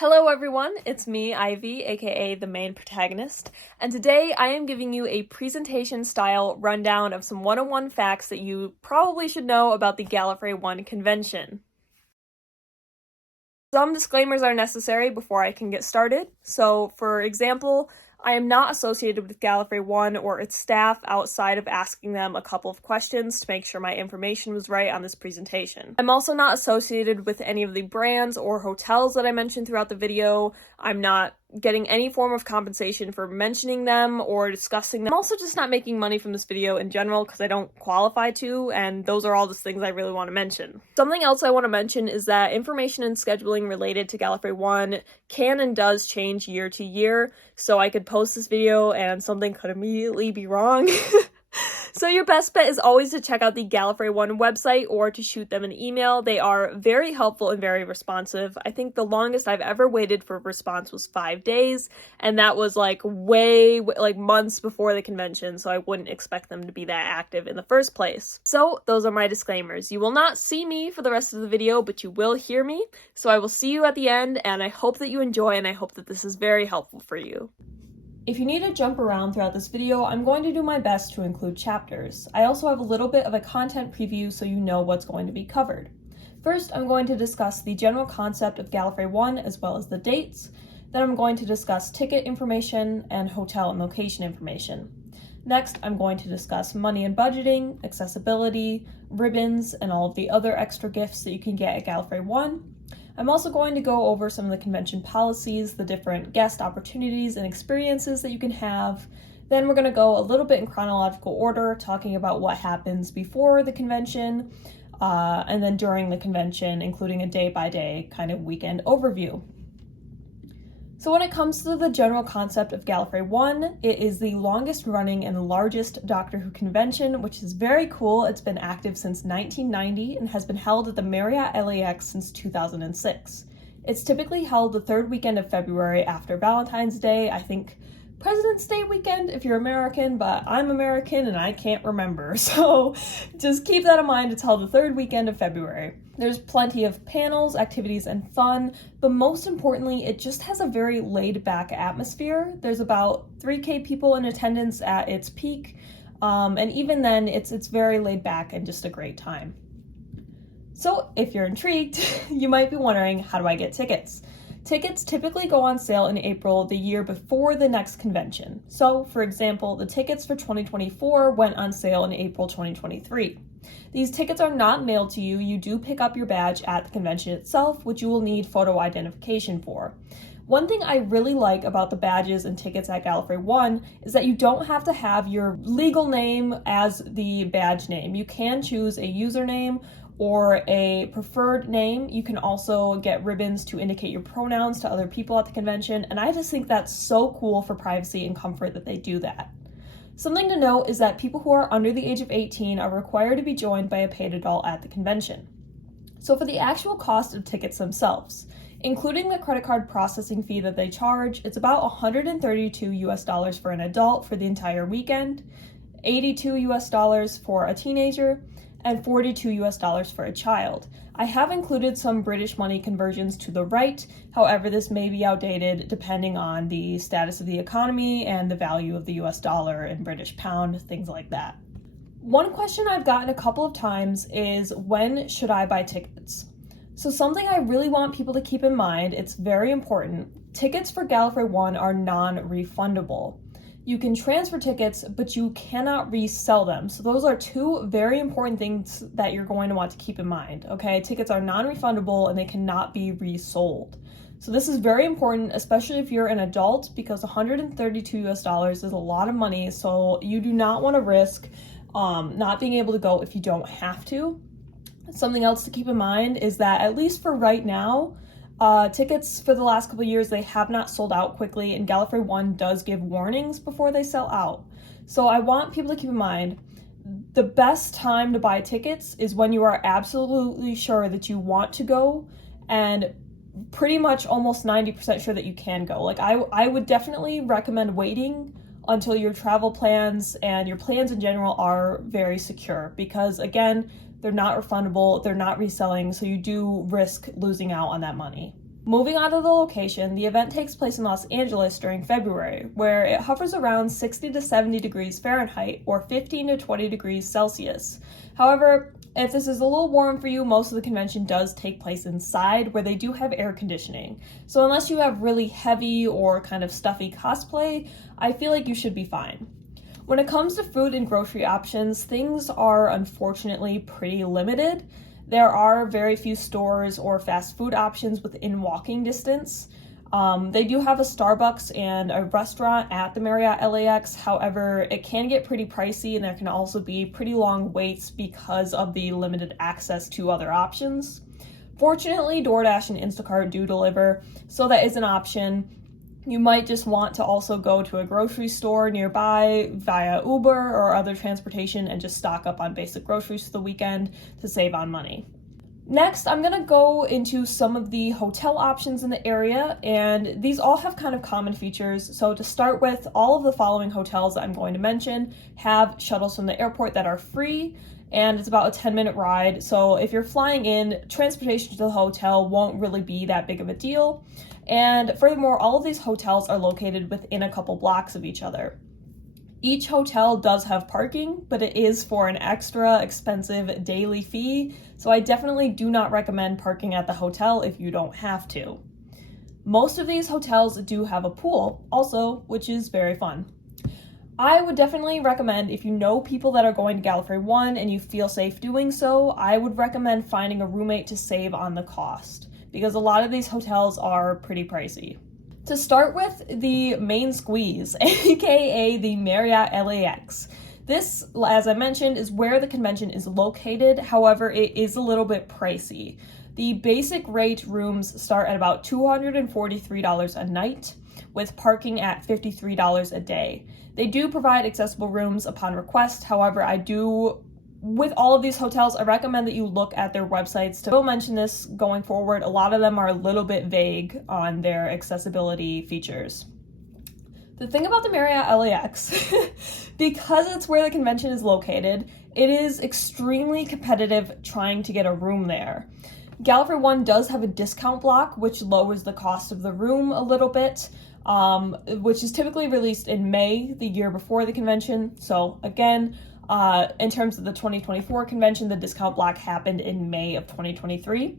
Hello everyone, it's me, Ivy, aka the main protagonist, and today I am giving you a presentation-style rundown of some 101 facts that you probably should know about the Gallifrey 1 convention. Some disclaimers are necessary before I can get started. So, for example, I am not associated with Gallifrey 1 or its staff outside of asking them a couple of questions to make sure my information was right on this presentation. I'm also not associated with any of the brands or hotels that I mentioned throughout the video. I'm not getting any form of compensation for mentioning them or discussing them. I'm also just not making money from this video in general because I don't qualify to, and those are all just things I really want to mention. Something else I want to mention is that information and scheduling related to Gallifrey 1 can and does change year to year, so I could post this video and something could immediately be wrong. So your best bet is always to check out the Gallifrey 1 website or to shoot them an email. They are very helpful and very responsive. I think the longest I've ever waited for a response was 5 days, and that was like months before the convention, so I wouldn't expect them to be that active in the first place. So those are my disclaimers. You will not see me for the rest of the video, but you will hear me. So I will see you at the end, and I hope that you enjoy, and I hope that this is very helpful for you. If you need to jump around throughout this video, I'm going to do my best to include chapters. I also have a little bit of a content preview so you know what's going to be covered. First, I'm going to discuss the general concept of Gallifrey 1 as well as the dates. Then I'm going to discuss ticket information and hotel and location information. Next, I'm going to discuss money and budgeting, accessibility, ribbons, and all of the other extra gifts that you can get at Gallifrey 1. I'm also going to go over some of the convention policies, the different guest opportunities and experiences that you can have. Then we're going to go a little bit in chronological order, talking about what happens before the convention, and then during the convention, including a day-by-day kind of weekend overview. So when it comes to the general concept of Gallifrey 1, it is the longest running and largest Doctor Who convention, which is very cool. It's been active since 1990 and has been held at the Marriott LAX since 2006. It's typically held the third weekend of February after Valentine's Day, I think President's Day weekend if you're American, but I'm American and I can't remember, so just keep that in mind. It's held the third weekend of February. There's plenty of panels, activities, and fun, but most importantly, it just has a very laid-back atmosphere. There's about 3K people in attendance at its peak, and even then, it's very laid back and just a great time. So if you're intrigued, you might be wondering, how do I get tickets? Tickets typically go on sale in April the year before the next convention. So, for example, the tickets for 2024 went on sale in April 2023. These tickets are not mailed to you. You do pick up your badge at the convention itself, which you will need photo identification for. One thing I really like about the badges and tickets at Gallifrey 1 is that you don't have to have your legal name as the badge name. You can choose a username or a preferred name. You can also get ribbons to indicate your pronouns to other people at the convention, and I just think that's so cool for privacy and comfort that they do that. Something to note is that people who are under the age of 18 are required to be joined by a paid adult at the convention. So for the actual cost of tickets themselves, including the credit card processing fee that they charge, it's about $132 for an adult for the entire weekend, $82 for a teenager, and $42 for a child. I have included some British money conversions to the right, however this may be outdated depending on the status of the economy and the value of the US dollar and British pound, things like that. One question I've gotten a couple of times is, when should I buy tickets? So something I really want people to keep in mind, it's very important, tickets for Gallifrey 1 are non-refundable. You can transfer tickets, but you cannot resell them. So those are two very important things that you're going to want to keep in mind, okay? Tickets are non-refundable and they cannot be resold. So this is very important, especially if you're an adult, because $132 is a lot of money. So you do not want to risk not being able to go if you don't have to. Something else to keep in mind is that, at least for right now, tickets for the last couple of years, they have not sold out quickly, and Gallifrey 1 does give warnings before they sell out. So I want people to keep in mind, the best time to buy tickets is when you are absolutely sure that you want to go and pretty much almost 90% sure that you can go. Like I would definitely recommend waiting until your travel plans and your plans in general are very secure, because again, they're not refundable, they're not reselling, so you do risk losing out on that money. Moving on to the location, the event takes place in Los Angeles during February, where it hovers around 60 to 70 degrees Fahrenheit or 15 to 20 degrees Celsius. However, if this is a little warm for you, most of the convention does take place inside, where they do have air conditioning. So unless you have really heavy or kind of stuffy cosplay, I feel like you should be fine. When it comes to food and grocery options, things are unfortunately pretty limited. There are very few stores or fast food options within walking distance. They do have a Starbucks and a restaurant at the Marriott LAX. However, it can get pretty pricey, and there can also be pretty long waits because of the limited access to other options. Fortunately, DoorDash and Instacart do deliver, so that is an option. You might just want to also go to a grocery store nearby via Uber or other transportation and just stock up on basic groceries for the weekend to save on money. Next, I'm going to go into some of the hotel options in the area, and these all have kind of common features. So to start with, all of the following hotels that I'm going to mention have shuttles from the airport that are free, and it's about a 10-minute ride. So if you're flying in, transportation to the hotel won't really be that big of a deal. And furthermore, all of these hotels are located within a couple blocks of each other. Each hotel does have parking, but it is for an extra expensive daily fee, so I definitely do not recommend parking at the hotel if you don't have to. Most of these hotels do have a pool also, which is very fun. I would definitely recommend, if you know people that are going to Gallifrey 1 and you feel safe doing so, I would recommend finding a roommate to save on the cost, because a lot of these hotels are pretty pricey. To start with, the main squeeze, aka the Marriott LAX. This, as I mentioned, is where the convention is located. However, it is a little bit pricey. The basic rate rooms start at about $243 a night, with parking at $53 a day. They do provide accessible rooms upon request. However, with all of these hotels, I recommend that you look at their websites. I will mention this going forward. A lot of them are a little bit vague on their accessibility features. The thing about the Marriott LAX, because it's where the convention is located, it is extremely competitive trying to get a room there. Gallifrey 1 does have a discount block, which lowers the cost of the room a little bit, which is typically released in May, the year before the convention. So again, in terms of the 2024 convention, the discount block happened in May of 2023.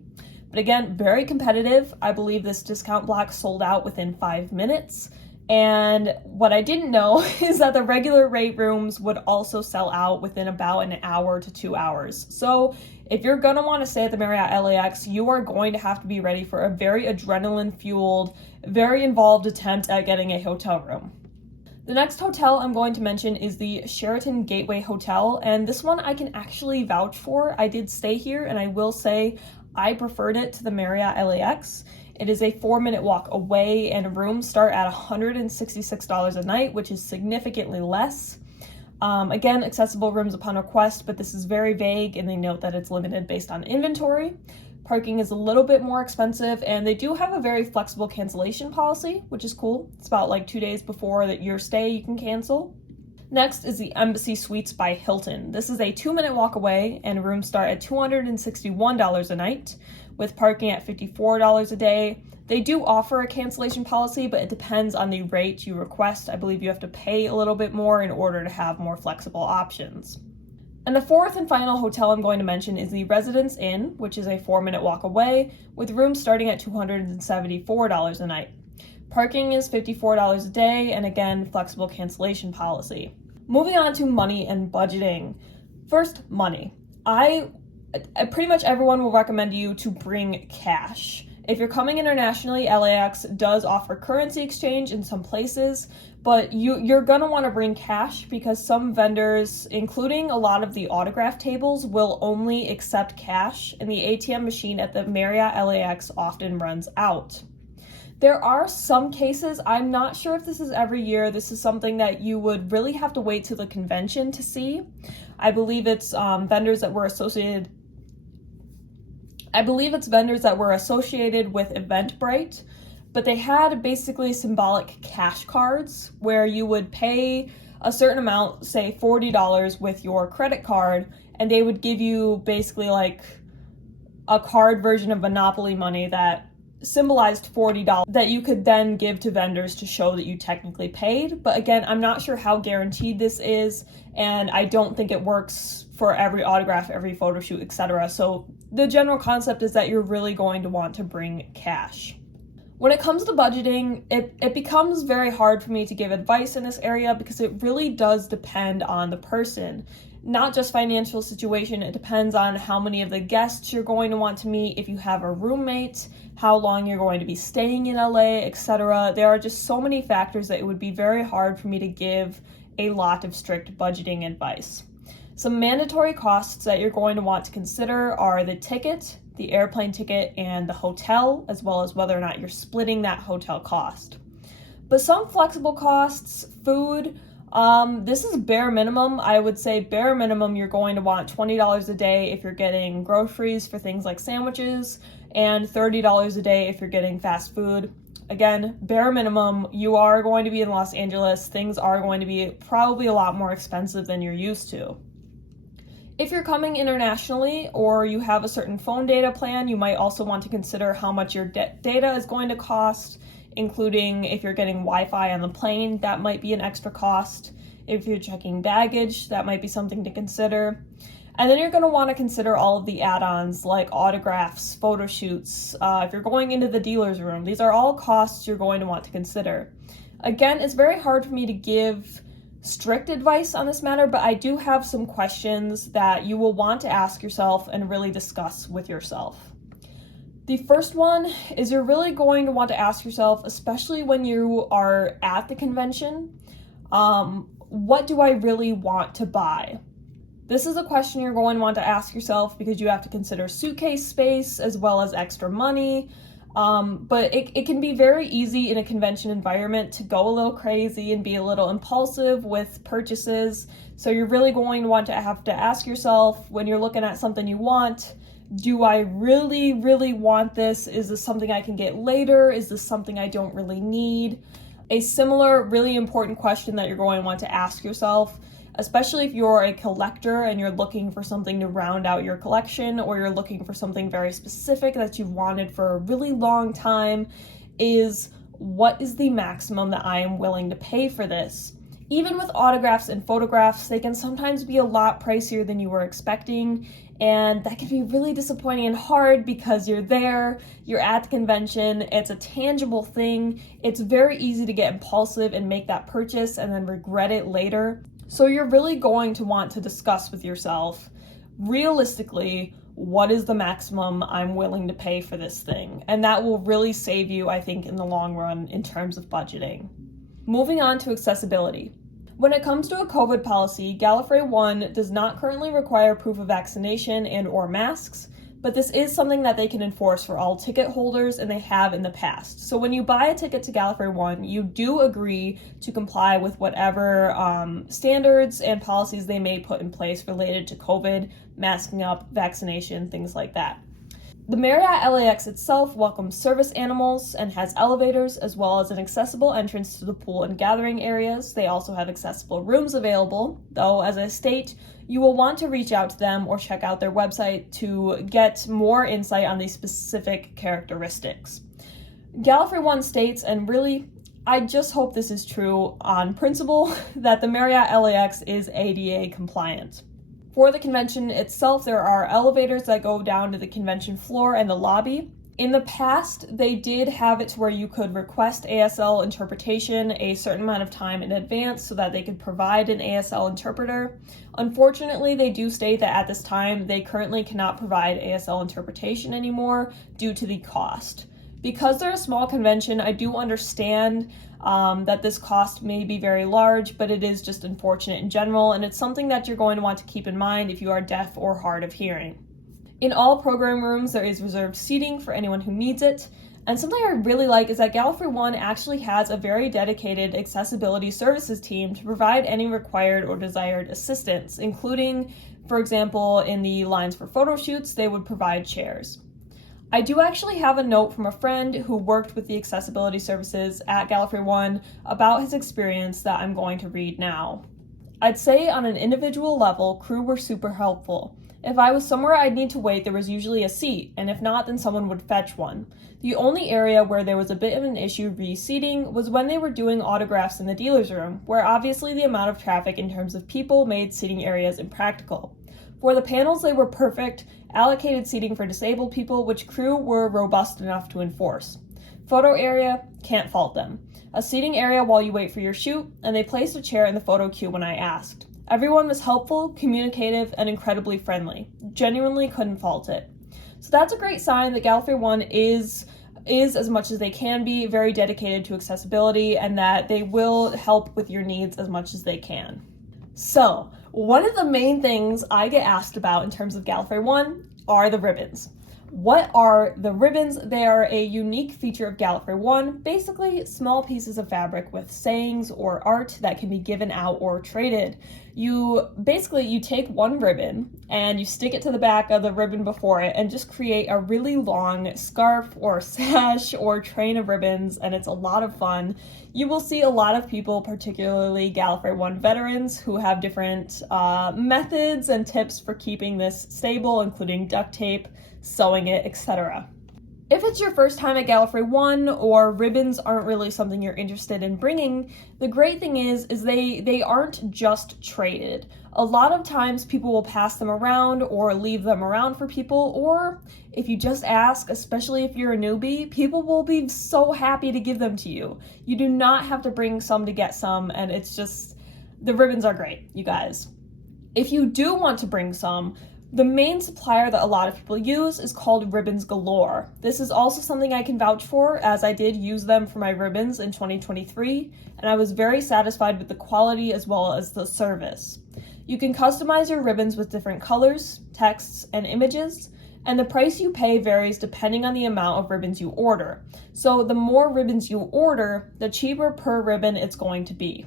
But again, very competitive. I believe this discount block sold out within 5 minutes. And what I didn't know is that the regular rate rooms would also sell out within about an hour to 2 hours. So if you're going to want to stay at the Marriott LAX, you are going to have to be ready for a very adrenaline-fueled, very involved attempt at getting a hotel room. The next hotel I'm going to mention is the Sheraton Gateway Hotel, and this one I can actually vouch for. I did stay here, and I will say I preferred it to the Marriott LAX. It is a 4-minute walk away, and rooms start at $166 a night, which is significantly less. Again, accessible rooms upon request, but this is very vague, and they note that it's limited based on inventory. Parking is a little bit more expensive, and they do have a very flexible cancellation policy, which is cool. It's about like 2 days before your stay you can cancel. Next is the Embassy Suites by Hilton. This is a 2-minute walk away, and rooms start at $261 a night, with parking at $54 a day. They do offer a cancellation policy, but it depends on the rate you request. I believe you have to pay a little bit more in order to have more flexible options. And the fourth and final hotel I'm going to mention is the Residence Inn, which is a 4-minute walk away, with rooms starting at $274 a night. Parking is $54 a day, and again, flexible cancellation policy. Moving on to money and budgeting. First, money. Pretty much everyone will recommend you to bring cash. If you're coming internationally, LAX does offer currency exchange in some places, but you're going to want to bring cash because some vendors, including a lot of the autograph tables, will only accept cash, and the ATM machine at the Marriott LAX often runs out. There are some cases, I'm not sure if this is every year, this is something that you would really have to wait till the convention to see. I believe it's vendors that were associated with Eventbrite, but they had basically symbolic cash cards where you would pay a certain amount, say $40 with your credit card, and they would give you basically like a card version of Monopoly money that symbolized $40 that you could then give to vendors to show that you technically paid. But again, I'm not sure how guaranteed this is, and I don't think it works for every autograph, every photo shoot, etc. So the general concept is that you're really going to want to bring cash. When it comes to budgeting, it becomes very hard for me to give advice in this area because it really does depend on the person. Not just financial situation, it depends on how many of the guests you're going to want to meet, if you have a roommate, how long you're going to be staying in LA, etc. There are just so many factors that it would be very hard for me to give a lot of strict budgeting advice. Some mandatory costs that you're going to want to consider are the ticket, the airplane ticket, and the hotel, as well as whether or not you're splitting that hotel cost. But some flexible costs, food, this is bare minimum. I would say bare minimum you're going to want $20 a day if you're getting groceries for things like sandwiches, and $30 a day if you're getting fast food. Again, bare minimum, you are going to be in Los Angeles. Things are going to be probably a lot more expensive than you're used to. If you're coming internationally or you have a certain phone data plan, you might also want to consider how much your data is going to cost, including if you're getting Wi-Fi on the plane, that might be an extra cost. If you're checking baggage, that might be something to consider. And then you're going to want to consider all of the add-ons like autographs, photo shoots. If you're going into the dealer's room, these are all costs you're going to want to consider. Again, it's very hard for me to give strict advice on this matter, but I do have some questions that you will want to ask yourself and really discuss with yourself. The first one is you're really going to want to ask yourself, especially when you are at the convention, what do I really want to buy? This is a question you're going to want to ask yourself because you have to consider suitcase space as well as extra money. But it can be very easy in a convention environment to go a little crazy and be a little impulsive with purchases. So you're really going to want to have to ask yourself when you're looking at something you want, do I really, really want this? Is this something I can get later? Is this something I don't really need? A similar, really important question that you're going to want to ask yourself, especially if you're a collector and you're looking for something to round out your collection, or you're looking for something very specific that you've wanted for a really long time, is what is the maximum that I am willing to pay for this? Even with autographs and photographs, they can sometimes be a lot pricier than you were expecting, and that can be really disappointing and hard because you're there, you're at the convention, it's a tangible thing, it's very easy to get impulsive and make that purchase and then regret it later. So you're really going to want to discuss with yourself, realistically, what is the maximum I'm willing to pay for this thing? And that will really save you, I think, in the long run in terms of budgeting. Moving on to accessibility. When it comes to a COVID policy, Gallifrey 1 does not currently require proof of vaccination and or masks, but this is something that they can enforce for all ticket holders, and they have in the past. So when you buy a ticket to Gallifrey 1, you do agree to comply with whatever standards and policies they may put in place related to COVID, masking up, vaccination, things like that. The Marriott LAX itself welcomes service animals and has elevators, as well as an accessible entrance to the pool and gathering areas. They also have accessible rooms available, though as I state, you will want to reach out to them or check out their website to get more insight on these specific characteristics. Gallifrey 1 states, and really, I just hope this is true on principle, that the Marriott LAX is ADA compliant. For the convention itself, there are elevators that go down to the convention floor and the lobby. In the past, they did have it to where you could request ASL interpretation a certain amount of time in advance so that they could provide an ASL interpreter. Unfortunately, they do state that at this time, they currently cannot provide ASL interpretation anymore due to the cost. Because they're a small convention, I do understand that this cost may be very large, but it is just unfortunate in general, and it's something that you're going to want to keep in mind if you are deaf or hard of hearing. In all program rooms, there is reserved seating for anyone who needs it, and something I really like is that Gallifrey 1 actually has a very dedicated accessibility services team to provide any required or desired assistance, including, for example, in the lines for photo shoots, they would provide chairs. I do actually have a note from a friend who worked with the accessibility services at Gallifrey 1 about his experience that I'm going to read now. I'd say on an individual level, crew were super helpful. If I was somewhere I'd need to wait, there was usually a seat, and if not, then someone would fetch one. The only area where there was a bit of an issue re-seating was when they were doing autographs in the dealer's room, where obviously the amount of traffic in terms of people made seating areas impractical. For the panels, they were perfect, allocated seating for disabled people, which crew were robust enough to enforce. Photo area, can't fault them. A seating area while you wait for your shoot, and they placed a chair in the photo queue when I asked. Everyone was helpful, communicative, and incredibly friendly. Genuinely couldn't fault it. So that's a great sign that Gallifrey 1 is as much as they can be, very dedicated to accessibility, and that they will help with your needs as much as they can. So, one of the main things I get asked about in terms of Gallifrey 1 are the ribbons. What are the ribbons? They are a unique feature of Gallifrey 1, basically small pieces of fabric with sayings or art that can be given out or traded. You take one ribbon and you stick it to the back of the ribbon before it and just create a really long scarf or sash or train of ribbons, and it's a lot of fun. You will see a lot of people, particularly Gallifrey 1 veterans, who have different methods and tips for keeping this stable, including duct tape, sewing it, etc. If it's your first time at Gallifrey 1 or ribbons aren't really something you're interested in bringing, the great thing is they aren't just traded. A lot of times people will pass them around or leave them around for people, or if you just ask, especially if you're a newbie, people will be so happy to give them to you. You do not have to bring some to get some, and it's just, the ribbons are great, you guys. If you do want to bring some, the main supplier that a lot of people use is called Ribbons Galore. This is also something I can vouch for, as I did use them for my ribbons in 2023, and I was very satisfied with the quality as well as the service. You can customize your ribbons with different colors, texts, and images, and the price you pay varies depending on the amount of ribbons you order. So the more ribbons you order, the cheaper per ribbon it's going to be.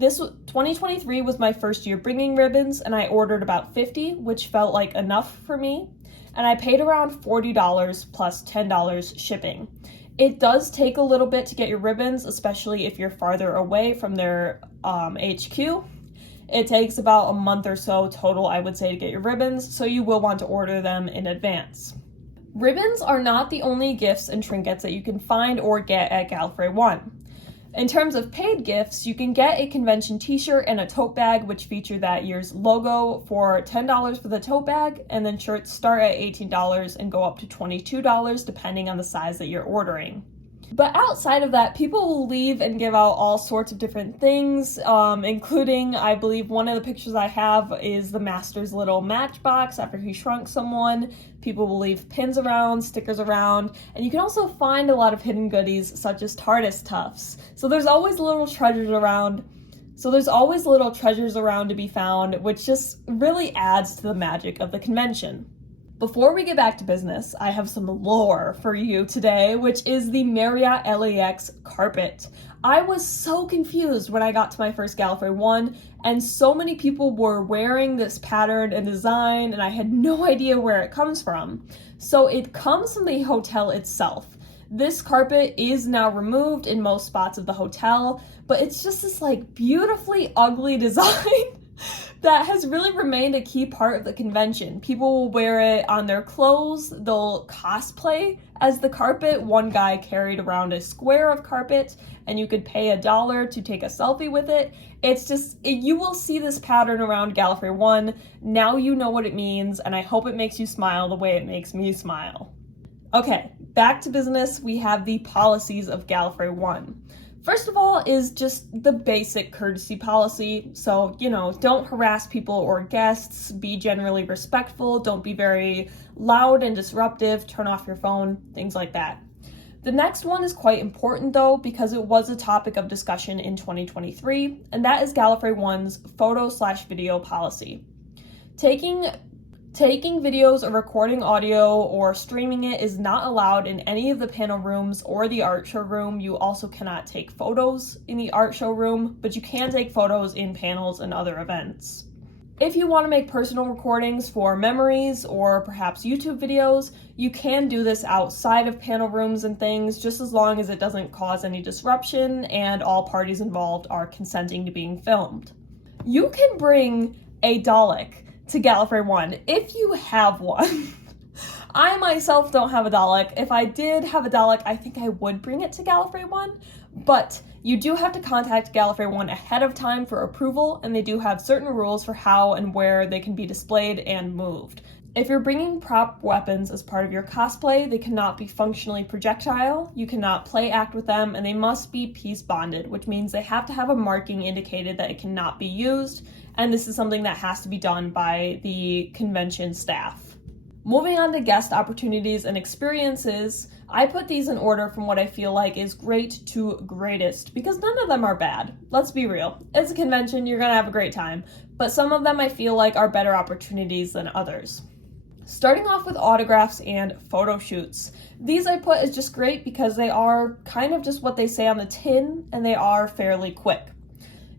2023 was my first year bringing ribbons, and I ordered about 50, which felt like enough for me, and I paid around $40 plus $10 shipping. It does take a little bit to get your ribbons, especially if you're farther away from their HQ. It takes about a month or so total, I would say, to get your ribbons, so you will want to order them in advance. Ribbons are not the only gifts and trinkets that you can find or get at Gallifrey 1. In terms of paid gifts, you can get a convention t-shirt and a tote bag, which feature that year's logo, for $10 for the tote bag, and then shirts start at $18 and go up to $22 depending on the size that you're ordering. But outside of that, people will leave and give out all sorts of different things, including, I believe one of the pictures I have is the Master's little matchbox after he shrunk someone. People will leave pins around, stickers around, and you can also find a lot of hidden goodies such as TARDIS tufts. So there's always little treasures around to be found, which just really adds to the magic of the convention. Before we get back to business, I have some lore for you today, which is the Marriott LAX carpet. I was so confused when I got to my first Gallifrey 1, and so many people were wearing this pattern and design, and I had no idea where it comes from. So it comes from the hotel itself. This carpet is now removed in most spots of the hotel, but it's just this beautifully ugly design that has really remained a key part of the convention. People will wear it on their clothes, they'll cosplay as the carpet. One guy carried around a square of carpet, and you could pay $1 to take a selfie with it. You will see this pattern around Gallifrey 1. Now you know what it means, and I hope it makes you smile the way it makes me smile. Okay, back to business. We have the policies of Gallifrey 1. First of all is just the basic courtesy policy. So, don't harass people or guests, be generally respectful, don't be very loud and disruptive, turn off your phone, things like that. The next one is quite important though, because it was a topic of discussion in 2023, and that is Gallifrey 1's photo/video policy. Taking videos or recording audio or streaming it is not allowed in any of the panel rooms or the art show room. You also cannot take photos in the art show room, but you can take photos in panels and other events. If you want to make personal recordings for memories or perhaps YouTube videos, you can do this outside of panel rooms and things, just as long as it doesn't cause any disruption and all parties involved are consenting to being filmed. You can bring a Dalek. to Gallifrey 1 if you have one. I myself don't have a Dalek. If I did have a Dalek, I think I would bring it to Gallifrey 1, but you do have to contact Gallifrey 1 ahead of time for approval, and they do have certain rules for how and where they can be displayed and moved. If you're bringing prop weapons as part of your cosplay, they cannot be functionally projectile, you cannot play act with them, and they must be peace bonded, which means they have to have a marking indicated that it cannot be used, and this is something that has to be done by the convention staff. Moving on to guest opportunities and experiences, I put these in order from what I feel like is great to greatest, because none of them are bad. Let's be real. It's a convention, you're gonna have a great time, but some of them I feel like are better opportunities than others. Starting off with autographs and photo shoots. These I put as just great because they are kind of just what they say on the tin, and they are fairly quick.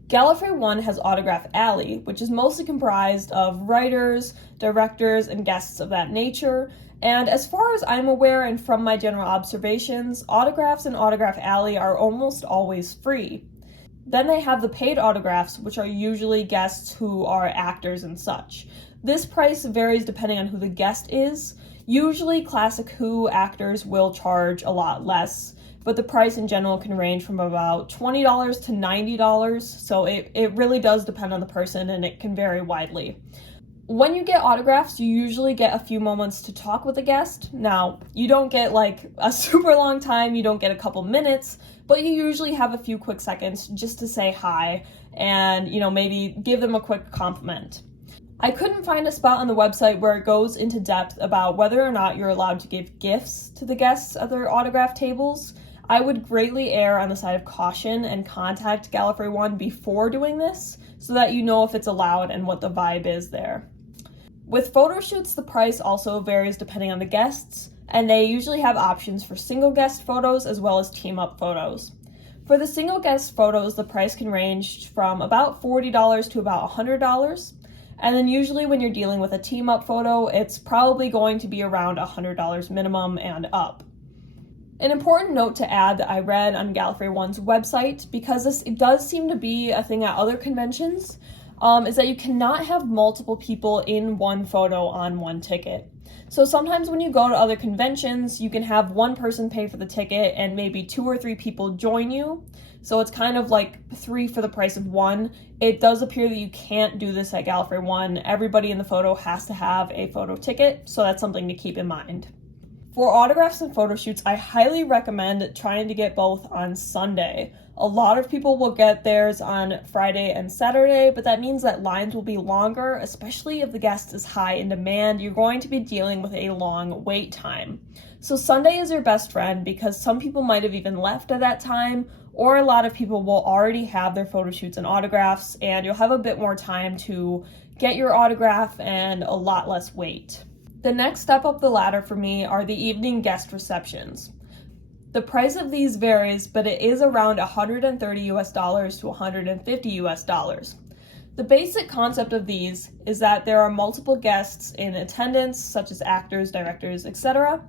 Gallifrey 1 has Autograph Alley, which is mostly comprised of writers, directors, and guests of that nature, and as far as I'm aware and from my general observations, autographs in Autograph Alley are almost always free. Then they have the paid autographs, which are usually guests who are actors and such. This price varies depending on who the guest is. Usually Classic Who actors will charge a lot less, but the price in general can range from about $20 to $90, so it really does depend on the person and it can vary widely. When you get autographs, you usually get a few moments to talk with the guest. Now, you don't get like a super long time, you don't get a couple minutes, but you usually have a few quick seconds just to say hi and, maybe give them a quick compliment. I couldn't find a spot on the website where it goes into depth about whether or not you're allowed to give gifts to the guests at their autograph tables. I would greatly err on the side of caution and contact Gallifrey 1 before doing this so that you know if it's allowed and what the vibe is there. With photo shoots, the price also varies depending on the guests, and they usually have options for single guest photos as well as team up photos. For the single guest photos, the price can range from about $40 to about $100. And then usually when you're dealing with a team up photo, it's probably going to be around $100 minimum and up. An important note to add that I read on Gallifrey 1's website, because it does seem to be a thing at other conventions, is that you cannot have multiple people in one photo on one ticket. So sometimes when you go to other conventions, you can have one person pay for the ticket and maybe 2 or 3 people join you. So it's kind of like 3 for the price of 1. It does appear that you can't do this at Gallifrey 1. Everybody in the photo has to have a photo ticket, so that's something to keep in mind. For autographs and photo shoots, I highly recommend trying to get both on Sunday. A lot of people will get theirs on Friday and Saturday, but that means that lines will be longer, especially if the guest is high in demand. You're going to be dealing with a long wait time. So Sunday is your best friend because some people might have even left at that time, or a lot of people will already have their photo shoots and autographs, and you'll have a bit more time to get your autograph and a lot less wait. The next step up the ladder for me are the evening guest receptions. The price of these varies, but it is around $130 to $150. The basic concept of these is that there are multiple guests in attendance, such as actors, directors, etc.,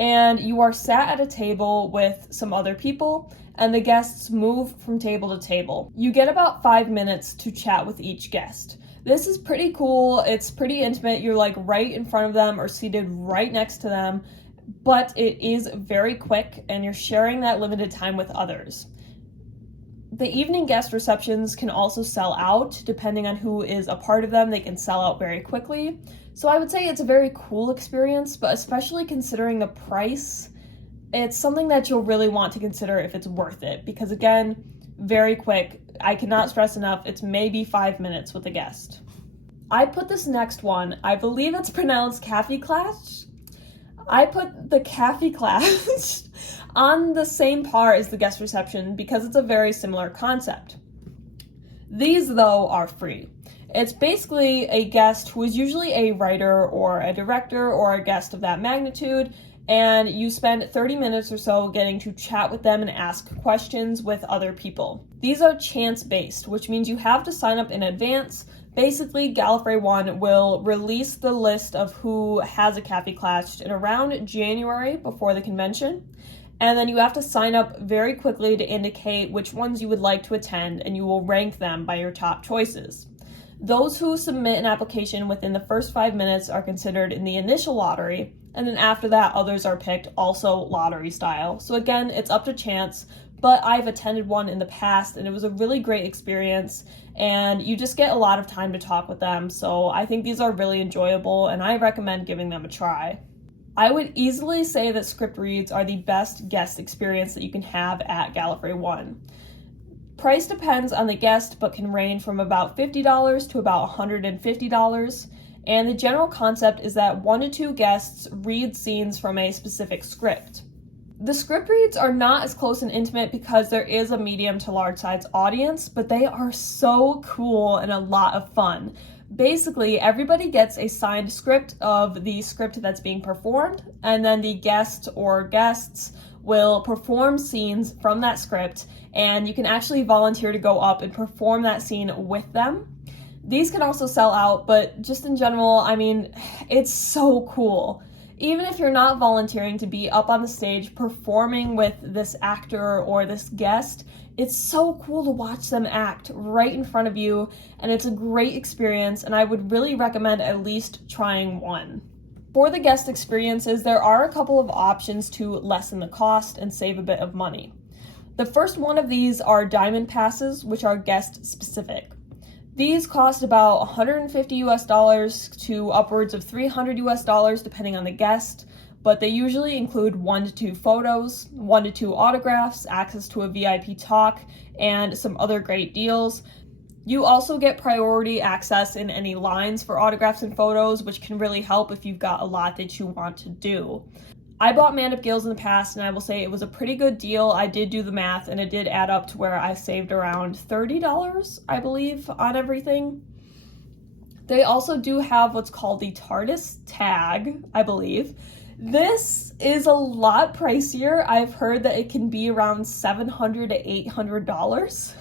and you are sat at a table with some other people, and the guests move from table to table. You get about 5 minutes to chat with each guest. This is pretty cool. It's pretty intimate. You're like right in front of them or seated right next to them, but it is very quick and you're sharing that limited time with others. The evening guest receptions can also sell out depending on who is a part of them. They can sell out very quickly. So I would say it's a very cool experience, but especially considering the price, it's something that you'll really want to consider if it's worth it, because again, very quick. I cannot stress enough, it's maybe 5 minutes with a guest. I put this next one, I believe it's pronounced Kaffeeklatsch. I put the Kaffeeklatsch on the same par as the guest reception because it's a very similar concept. These, though, are free. It's basically a guest who is usually a writer or a director or a guest of that magnitude, and you spend 30 minutes or so getting to chat with them and ask questions with other people. These are chance-based, which means you have to sign up in advance. Basically, Gallifrey 1 will release the list of who has a Kaffeeklatsch in around January before the convention, and then you have to sign up very quickly to indicate which ones you would like to attend, and you will rank them by your top choices. Those who submit an application within the first 5 minutes are considered in the initial lottery, and then after that, others are picked also lottery style. So again, it's up to chance, but I've attended one in the past and it was a really great experience, and you just get a lot of time to talk with them. So I think these are really enjoyable and I recommend giving them a try. I would easily say that script reads are the best guest experience that you can have at Gallifrey 1. Price depends on the guest, but can range from about $50 to about $150. And the general concept is that 1 to 2 guests read scenes from a specific script. The script reads are not as close and intimate because there is a medium to large size audience, but they are so cool and a lot of fun. Basically, everybody gets a signed script of the script that's being performed, and then the guest or guests will perform scenes from that script, and you can actually volunteer to go up and perform that scene with them. These can also sell out, but just in general, I mean, it's so cool. Even if you're not volunteering to be up on the stage performing with this actor or this guest, it's so cool to watch them act right in front of you, and it's a great experience, and I would really recommend at least trying one. For the guest experiences, there are a couple of options to lessen the cost and save a bit of money. The first one of these are diamond passes, which are guest specific. These cost about $150 to upwards of $300 depending on the guest, but they usually include 1 to 2 photos, 1 to 2 autographs, access to a VIP talk, and some other great deals. You also get priority access in any lines for autographs and photos, which can really help if you've got a lot that you want to do. I bought Man of Gills in the past, and I will say it was a pretty good deal. I did do the math, and it did add up to where I saved around $30, I believe, on everything. They also do have what's called the TARDIS tag, I believe. This is a lot pricier. I've heard that it can be around $700 to $800,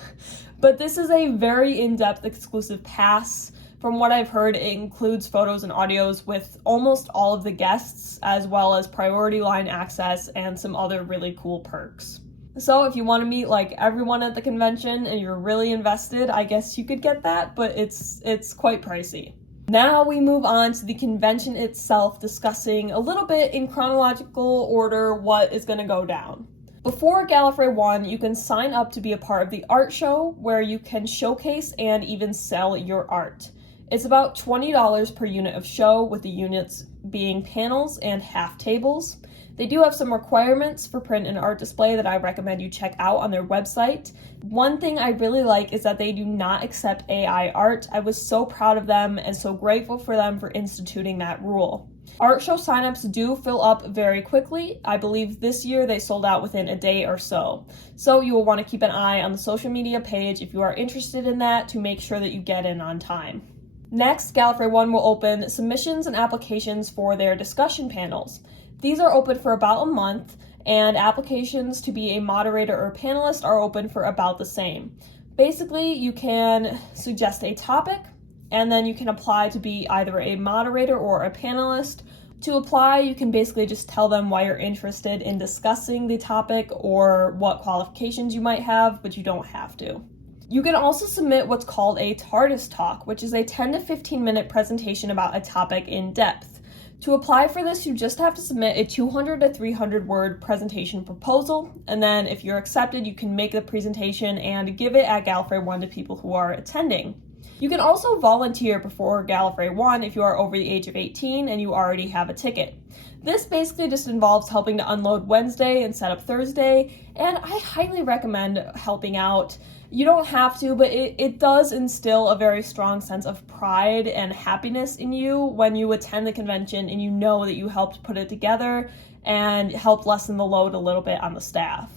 but this is a very in-depth exclusive pass. From what I've heard, it includes photos and audios with almost all of the guests, as well as priority line access and some other really cool perks. So if you want to meet like everyone at the convention and you're really invested, I guess you could get that, but it's quite pricey. Now we move on to the convention itself, discussing a little bit in chronological order what is going to go down. Before Gallifrey 1, you can sign up to be a part of the art show, where you can showcase and even sell your art. It's about $20 per unit of show, with the units being panels and half tables. They do have some requirements for print and art display that I recommend you check out on their website. One thing I really like is that they do not accept AI art. I was so proud of them and so grateful for them for instituting that rule. Art show signups do fill up very quickly. I believe this year they sold out within a day or so. So you will want to keep an eye on the social media page if you are interested in that to make sure that you get in on time. Next, Gallifrey 1 will open submissions and applications for their discussion panels. These are open for about a month, and applications to be a moderator or panelist are open for about the same. Basically, you can suggest a topic, and then you can apply to be either a moderator or a panelist. To apply, you can basically just tell them why you're interested in discussing the topic or what qualifications you might have, but you don't have to. You can also submit what's called a TARDIS talk, which is a 10 to 15 minute presentation about a topic in depth. To apply for this, you just have to submit a 200 to 300 word presentation proposal, and then if you're accepted, you can make the presentation and give it at Gallifrey 1 to people who are attending. You can also volunteer before Gallifrey 1 if you are over the age of 18 and you already have a ticket. This basically just involves helping to unload Wednesday and set up Thursday, and I highly recommend helping out. You don't have to, but it does instill a very strong sense of pride and happiness in you when you attend the convention and you know that you helped put it together and helped lessen the load a little bit on the staff.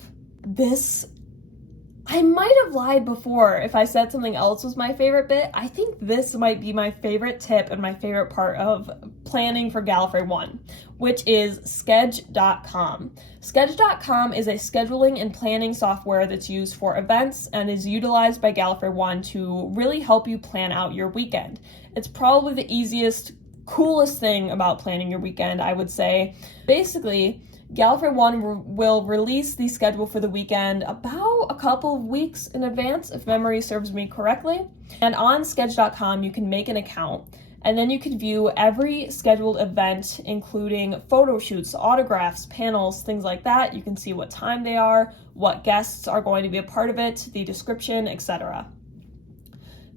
I might have lied before if I said something else was my favorite bit. I think this might be my favorite tip and my favorite part of planning for Gallifrey 1, which is Sketch.com. Sketch.com is a scheduling and planning software that's used for events and is utilized by Gallifrey 1 to really help you plan out your weekend. It's probably the easiest, coolest thing about planning your weekend, I would say. Basically, Gallifrey 1 will release the schedule for the weekend about a couple of weeks in advance, if memory serves me correctly. And on sketch.com, you can make an account, and then you can view every scheduled event, including photo shoots, autographs, panels, things like that. You can see what time they are, what guests are going to be a part of it, the description, etc.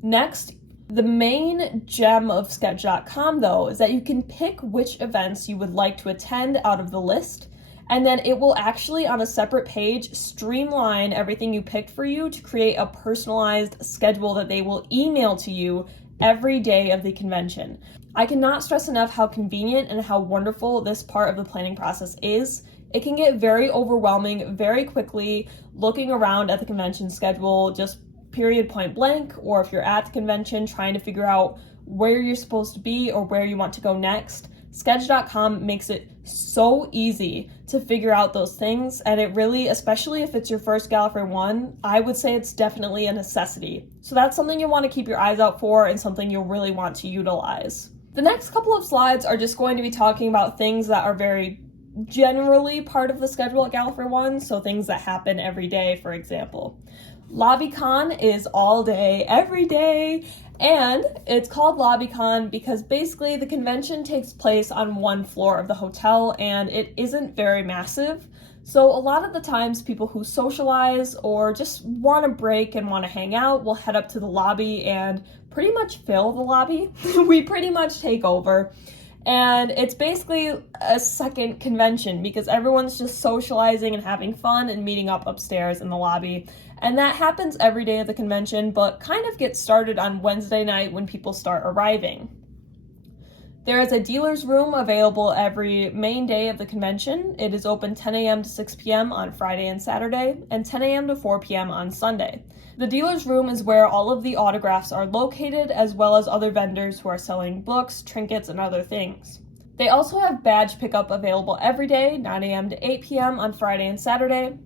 Next, the main gem of sketch.com, though, is that you can pick which events you would like to attend out of the list, and then it will actually, on a separate page, streamline everything you picked for you to create a personalized schedule that they will email to you every day of the convention. I cannot stress enough how convenient and how wonderful this part of the planning process is. It can get very overwhelming very quickly looking around at the convention schedule, just period point blank, or if you're at the convention trying to figure out where you're supposed to be or where you want to go next. Sketch.com makes it so easy to figure out those things, and it really, especially if it's your first Gallifrey 1, I would say it's definitely a necessity. So that's something you'll want to keep your eyes out for and something you'll really want to utilize. The next couple of slides are just going to be talking about things that are very generally part of the schedule at Gallifrey 1, so things that happen every day, for example. LobbyCon is all day, every day, and it's called LobbyCon because basically the convention takes place on one floor of the hotel and it isn't very massive. So a lot of the times people who socialize or just want a break and want to hang out will head up to the lobby and pretty much fill the lobby. We pretty much take over. And it's basically a second convention because everyone's just socializing and having fun and meeting up upstairs in the lobby. And that happens every day of the convention, but kind of gets started on Wednesday night when people start arriving. There is a dealer's room available every main day of the convention. It is open 10 a.m. to 6 p.m. on Friday and Saturday, and 10 a.m. to 4 p.m. on Sunday. The dealer's room is where all of the autographs are located, as well as other vendors who are selling books, trinkets, and other things. They also have badge pickup available every day, 9 a.m. to 8 p.m. on Friday and Saturday,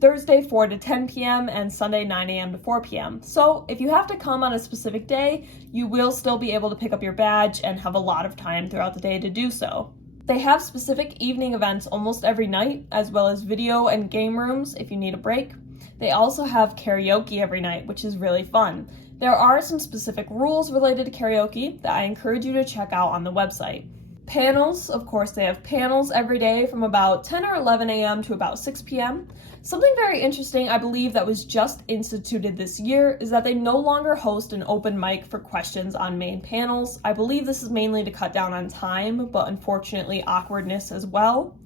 Thursday 4 to 10 p.m. and Sunday 9 a.m. to 4 p.m. So if you have to come on a specific day, you will still be able to pick up your badge and have a lot of time throughout the day to do so. They have specific evening events almost every night, as well as video and game rooms if you need a break. They also have karaoke every night, which is really fun. There are some specific rules related to karaoke that I encourage you to check out on the website. Panels, of course, they have panels every day from about 10 or 11 a.m. to about 6 p.m. Something very interesting, I believe, that was just instituted this year is that they no longer host an open mic for questions on main panels. I believe this is mainly to cut down on time, but unfortunately awkwardness as well.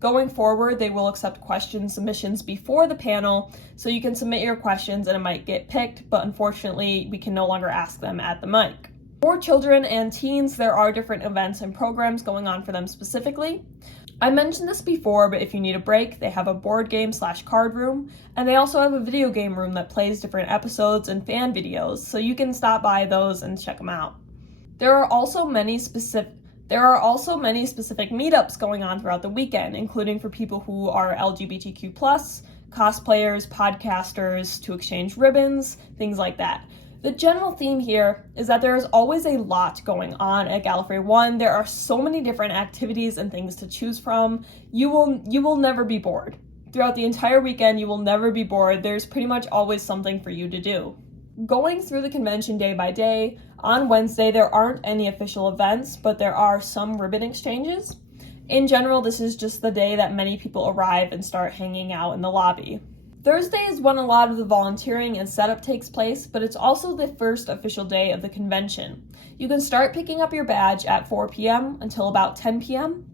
Going forward, they will accept question submissions before the panel, so you can submit your questions and it might get picked, but unfortunately, we can no longer ask them at the mic. For children and teens, there are different events and programs going on for them specifically. I mentioned this before, but if you need a break, they have a board game / card room, and they also have a video game room that plays different episodes and fan videos, so you can stop by those and check them out. There are also many specific meetups going on throughout the weekend, including for people who are LGBTQ+, cosplayers, podcasters, to exchange ribbons, things like that. The general theme here is that there is always a lot going on at Gallifrey 1. There are so many different activities and things to choose from. You will never be bored. Throughout the entire weekend, you will never be bored. There's pretty much always something for you to do. Going through the convention day by day, on Wednesday there aren't any official events, but there are some ribbon exchanges. In general, this is just the day that many people arrive and start hanging out in the lobby. Thursday is when a lot of the volunteering and setup takes place, but it's also the first official day of the convention. You can start picking up your badge at 4 p.m. until about 10 p.m.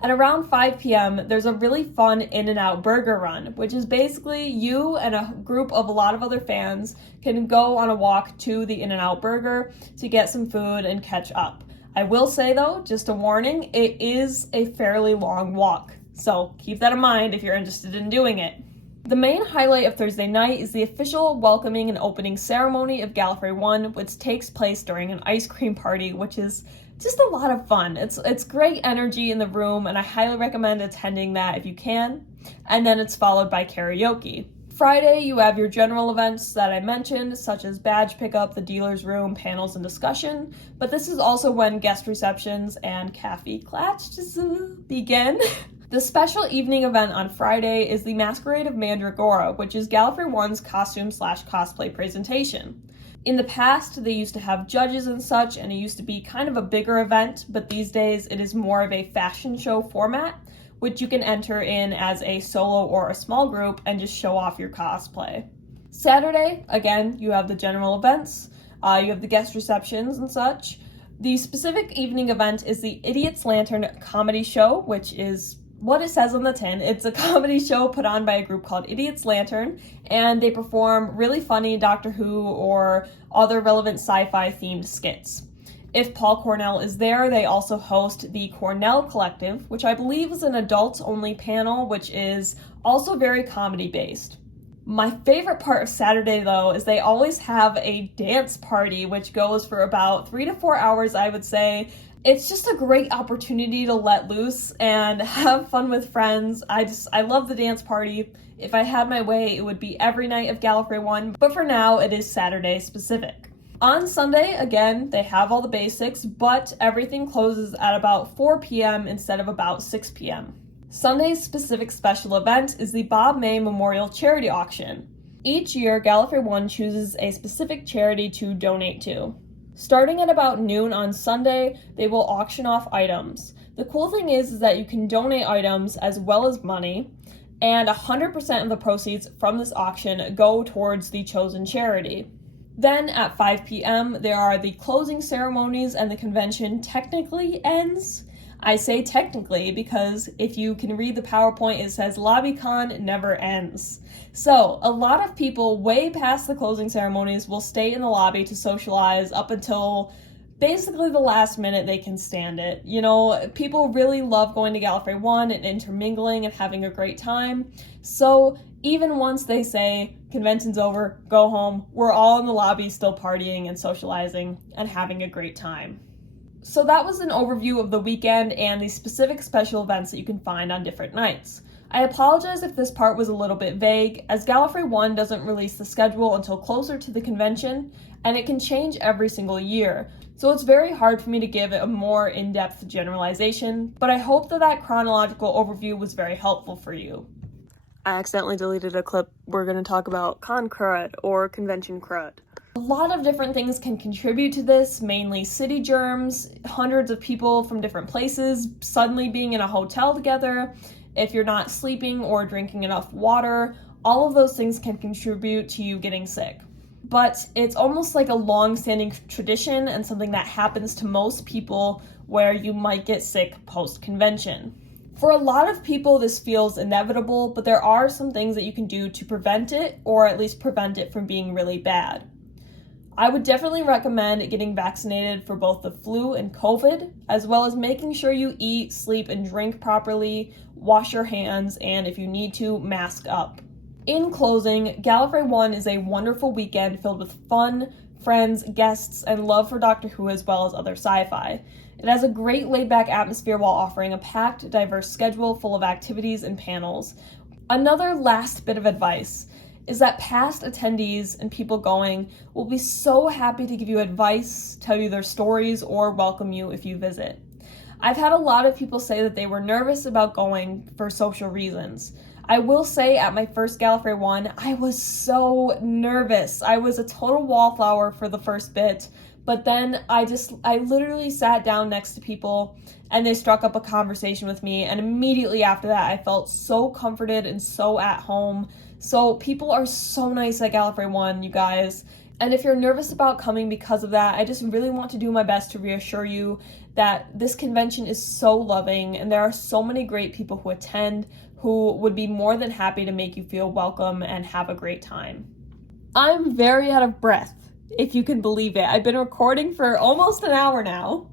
And around 5 p.m., there's a really fun In-N-Out burger run, which is basically you and a group of a lot of other fans can go on a walk to the In-N-Out burger to get some food and catch up. I will say though, just a warning, it is a fairly long walk, so keep that in mind if you're interested in doing it. The main highlight of Thursday night is the official welcoming and opening ceremony of Gallifrey 1, which takes place during an ice cream party, which is just a lot of fun. It's great energy in the room, and I highly recommend attending that if you can. And then it's followed by karaoke. Friday, you have your general events that I mentioned, such as badge pickup, the dealer's room, panels, and discussion. But this is also when guest receptions and cafe clatches begin. The special evening event on Friday is the Masquerade of Mandragora, which is Gallifrey 1's costume/cosplay presentation. In the past, they used to have judges and such, and it used to be kind of a bigger event, but these days it is more of a fashion show format, which you can enter in as a solo or a small group and just show off your cosplay. Saturday, again, you have the general events, you have the guest receptions and such. The specific evening event is the Idiot's Lantern comedy show, which is what it says on the tin. It's a comedy show put on by a group called Idiot's Lantern, and they perform really funny Doctor Who or other relevant sci-fi themed skits. If Paul Cornell is there, they also host the Cornell Collective, which I believe is an adults-only panel, which is also very comedy-based. My favorite part of Saturday, though, is they always have a dance party, which goes for about 3 to 4 hours, I would say. It's just a great opportunity to let loose and have fun with friends. I love the dance party. If I had my way, it would be every night of Gallifrey 1, but for now, it is Saturday specific. On Sunday, again, they have all the basics, but everything closes at about 4 p.m. instead of about 6 p.m. Sunday's specific special event is the Bob May Memorial Charity Auction. Each year, Gallifrey 1 chooses a specific charity to donate to. Starting at about noon on Sunday, they will auction off items. The cool thing is that you can donate items as well as money, and 100% of the proceeds from this auction go towards the chosen charity. Then at 5 p.m., there are the closing ceremonies and the convention technically ends. I say technically because if you can read the PowerPoint, it says LobbyCon never ends. So a lot of people way past the closing ceremonies will stay in the lobby to socialize up until basically the last minute they can stand it. You know, people really love going to Gallifrey 1 and intermingling and having a great time. So even once they say convention's over, go home, we're all in the lobby still partying and socializing and having a great time. So that was an overview of the weekend and the specific special events that you can find on different nights. I apologize if this part was a little bit vague, as Gallifrey 1 doesn't release the schedule until closer to the convention, and it can change every single year, so it's very hard for me to give a more in-depth generalization, but I hope that chronological overview was very helpful for you. I accidentally deleted a clip. We're going to talk about Con Crud, or Convention Crud. A lot of different things can contribute to this, mainly city germs, hundreds of people from different places suddenly being in a hotel together, if you're not sleeping or drinking enough water, all of those things can contribute to you getting sick. But it's almost like a long-standing tradition and something that happens to most people where you might get sick post-convention. For a lot of people, this feels inevitable, but there are some things that you can do to prevent it, or at least prevent it from being really bad. I would definitely recommend getting vaccinated for both the flu and COVID, as well as making sure you eat, sleep, and drink properly, wash your hands, and if you need to, mask up. In closing, Gallifrey 1 is a wonderful weekend filled with fun, friends, guests, and love for Doctor Who as well as other sci-fi. It has a great laid-back atmosphere while offering a packed, diverse schedule full of activities and panels. Another last bit of advice is that past attendees and people going will be so happy to give you advice, tell you their stories, or welcome you if you visit. I've had a lot of people say that they were nervous about going for social reasons. I will say at my first Gallifrey 1, I was so nervous. I was a total wallflower for the first bit, but then I literally sat down next to people and they struck up a conversation with me, and immediately after that I felt so comforted and so at home. So people are so nice at Gallifrey 1, you guys. And if you're nervous about coming because of that, I just really want to do my best to reassure you that this convention is so loving and there are so many great people who attend who would be more than happy to make you feel welcome and have a great time. I'm very out of breath, if you can believe it. I've been recording for almost an hour now.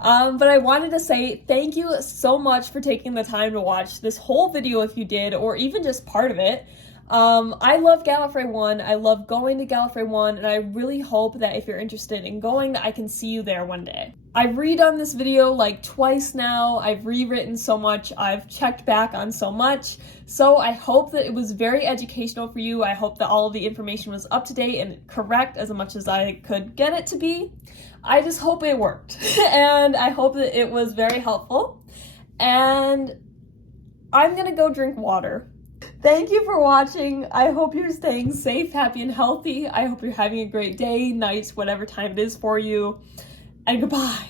But I wanted to say thank you so much for taking the time to watch this whole video if you did, or even just part of it. I love Gallifrey 1, I love going to Gallifrey 1, and I really hope that if you're interested in going, I can see you there one day. I've redone this video like twice now, I've rewritten so much, I've checked back on so much, so I hope that it was very educational for you. I hope that all of the information was up to date and correct as much as I could get it to be. I just hope it worked, and I hope that it was very helpful, and I'm gonna go drink water. Thank you for watching. I hope you're staying safe, happy, and healthy. I hope you're having a great day, night, whatever time it is for you. And goodbye.